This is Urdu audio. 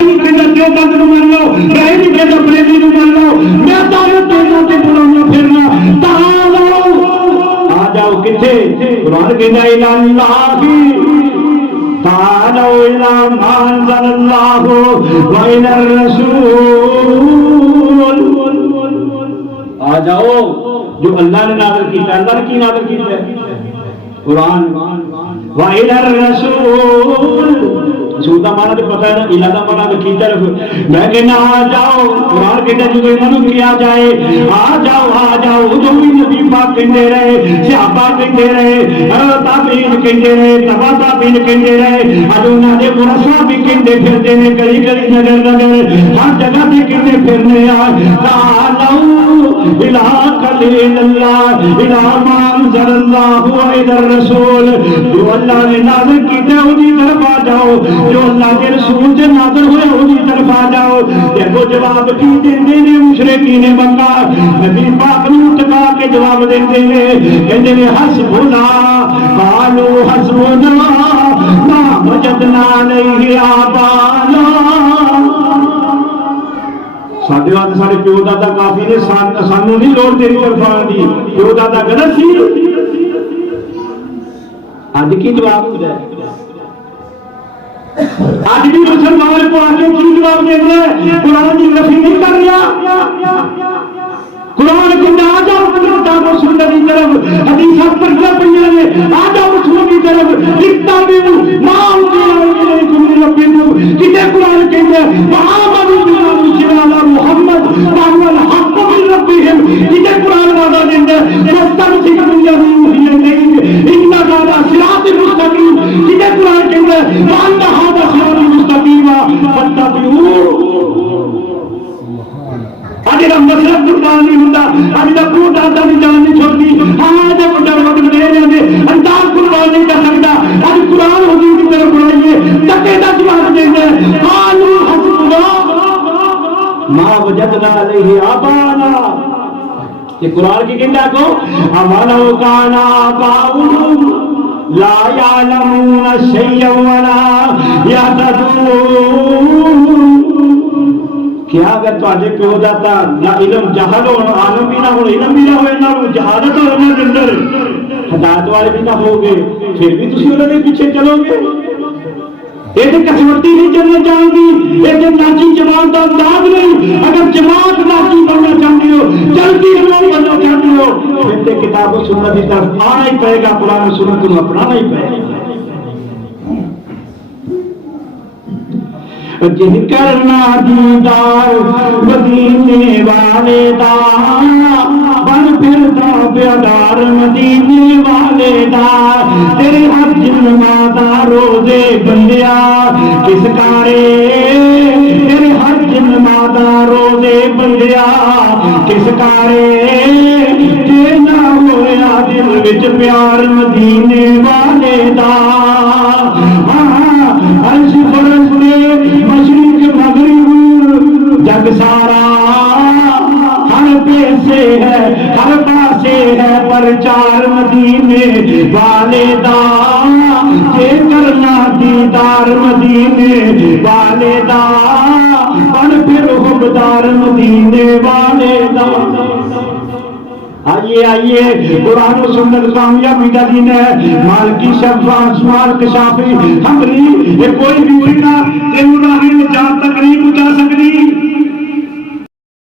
آ جاؤ جو اللہ نے نازل کیا ہے. اللہ نے کی نازل کیا ہے؟ قرآن. وَإِلَى الرَّسُولِ رسول کا مانا تو پتا ہے نا, الہ کا مانا تو کی طرف. میں کہنا آ جاؤ, قرآن کہتا ہے جو انہوں نے کیا جائے آ جاؤ. جو بھی نبی پاک کہتے رہے, صحابہ کہتے رہے, تابعین کہتے رہے, تبع تابعین کہتے رہے, اب انہوں نے ورثہ بھی کہتے پھرتے ہیں گلی گلی نگر ہر جگہ سے کہتے پھرنے تعالوا الہ کلیم اللہ الہ ما انزل اللہ وإلى الرسول. جو اللہ نے نازل کیتے اسی طرف آ جاؤ, جو اللہ کے رسول سے نازل ہوئے اسی طرف آ جاؤ. دیکھو جواب کی دیندے نے مشرکین مکہ, نبی پاک نو ٹکا کے جواب دیندے نے, کہندے نے حسبنا قالوا حسبنا ما وجدنا علیہ آبانا. ساڈے واسطے سارے پیو دادا کافی نے, سانو نہیں لوڑ تیری طرف آن دی. پیو دادا غلط سی. اج کی جواب ہو جائے, آج بھی مسلمان کو آگے کی جواب دے رہا ہے, قرآن کی نفی نہیں کر رہا. قرآن کو آ جاؤ کتاب و سنت کی طرف, حدیثات پر کیا پڑھنے میں آ جاؤ رسول کی طرف. لکھتا بھی ہوں ماں کتنے قرآن کہتے ہیں محمد حق من ربهم, کتنے قرآن وعدہ دیتے ہیں صراط مستقیم, کتنے قرآن کہتے ہیں وان هذا صراط مستقیم فاتبعوه. اگر ہم مسلک قربان نہیں ہوتا, اگر کو دادا کی جان نہیں چھوڑتی, ہمارے بڑا وقت لے رہے ہیں انداز قربان نہیں کر سکتا. اج قرآن حضور کی طرف بڑھائیے, تکے دا جواب دیتے ہیں قالوا حسبنا ما وجدنا علیہ آبانا. یہ قرآن کی کہتا کو اولو کان آباؤہم لا یعلمون شیئا ولا یہتدون. کیا اگر تواڈے پیو دادا نہ علم جہل ہو, عالم بھی نہ ہو, علم بھی نہ ہوئے, نہ جہالت ہو انہاں دے اندر, ہدایت والے بھی نہ ہوگے, پھر بھی تسی انہاں دے پیچھے چلو گے؟ یہ تو کسوٹی نہیں چلنا چاہوں گی, یہ تو ناچی جماعت کا انداز نہیں. اگر جماعت ناچی بننا چاہتی ہو, جلدی ہم بننا چاہتی ہو, پھر تو کتاب و سنت کی طرف آنا ہی پڑے گا, قرآن و سنت کو اپنانا ہی پڑے گا. جن کرنا دیدار مدینے والے دا, بن پھرتا بیدار مدینے والے دا. تیرے ہر جنما دا روزے بندیا کس کارے, تیرے ہر جنما دا روزے بندیا کس کارے. جے نہ ہویا دل وچ پیار مدینے والے دا. عرش فرش دے مشرق مغرب جگ سارا, ہر پیسے ہے ہر پاسے ہے پرچار مدینے والے دا. جے کرنا دیدار مدینے والے دا, بن پھر حبدار مدینے والے دا. آئیے آئیے, قرآن و سنت کامیابی کا دین ہے. مالکی شفاعت مالک شافی ہمری, یہ کوئی بھی فتنہ تیرا نہیں جاتا